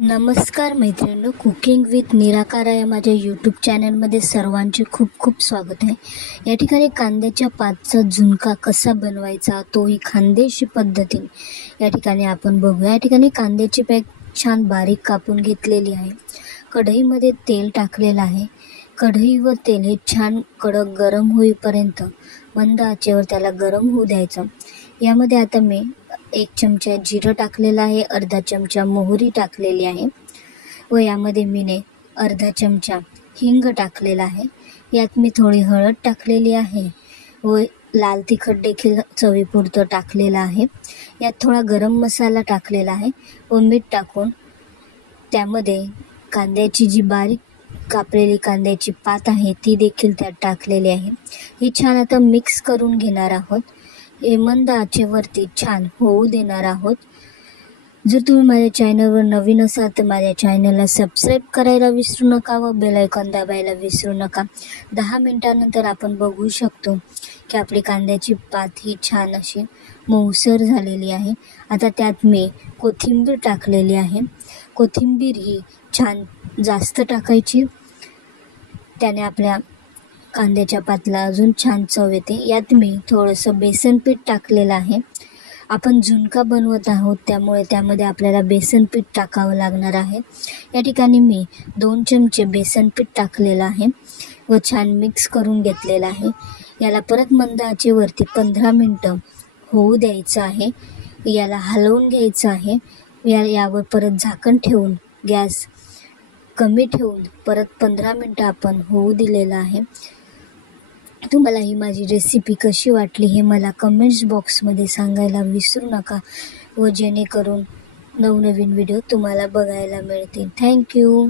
नमस्कार मैत्रिणींनो, cooking with nirakara या माझ्या यूट्यूब चॅनलमध्ये सर्वांचे खूप खूप स्वागत आहे. या ठिकाणी कांद्याच्या पातचा झुणका कसा बनवायचा तोही खानदेशी पद्धतीने या ठिकाणी आपण बघूया. या ठिकाणी कांद्याची पॅक छान बारीक कापून घेतलेली आहे. कढईमध्ये तेल टाकलेलं आहे. कढई व तेल हे छान कडक गरम होईपर्यंत मंद आचेवर त्याला गरम होऊ द्यायचं. यामध्ये आता मी 1 चमचा जिरं टाकलेलं आहे, अर्धा चमचा मोहरी टाकलेली आहे व यामध्ये मीने अर्धा चमचा हिंग टाकलेला आहे. यात मी थोडी हळद टाकलेली आहे व लाल तिखट देखील चवीपुरतं टाकलेलं आहे. यात थोडा गरम मसाला टाकलेला आहे व मीठ टाकून त्यामध्ये कांद्याची जी बारीक कापलेली कांद्याची पात आहे ती देखील त्यात टाकलेली आहे. ही छान आता मिक्स करून घेणार आहोत. हे मंद आचेवरती छान होऊ देणार आहोत. जर तुम्ही माझ्या चॅनलवर नवीन असाल तर माझ्या चॅनलला सबस्क्राईब करायला विसरू नका व बेल आयकॉन दाबायला विसरू नका. 10 मिनिटांनंतर आपण बघू शकतो की आपली कांद्याची पात ही छान अशी मऊसर झालेली आहे. आता त्यात मी कोथिंबीर टाकलेली आहे. कोथिंबीर ही छान जास्त टाकायची, त्याने आपल्या कांद्याच्या पातला अजून छान चव येते. यात मी थोडंसं बेसन पीठ टाकलेलं आहे. आपण झुणका बनवत आहोत त्यामुळे त्यामध्ये आपल्याला बेसन पीठ टाकावं लागणार आहे. या ठिकाणी मी 2 चमचे बेसन पीठ टाकलेलं आहे व छान मिक्स करून घेतलेलं आहे. याला परत मंद आचेवरती 15 मिनटं होऊ द्यायचं आहे. याला हलवून घ्यायचं आहे. यावर परत झाकण ठेवून गॅस कमी ठेवून परत 15 मिनटं आपण होऊ दिलेलं आहे. तुम्हाला ही माझी रेसिपी कशी वाटली हे मला कमेंट्स बॉक्समध्ये सांगायला विसरू नका व जेणेकरून नवनवीन व्हिडिओ तुम्हाला बघायला मिळतील. थँक्यू.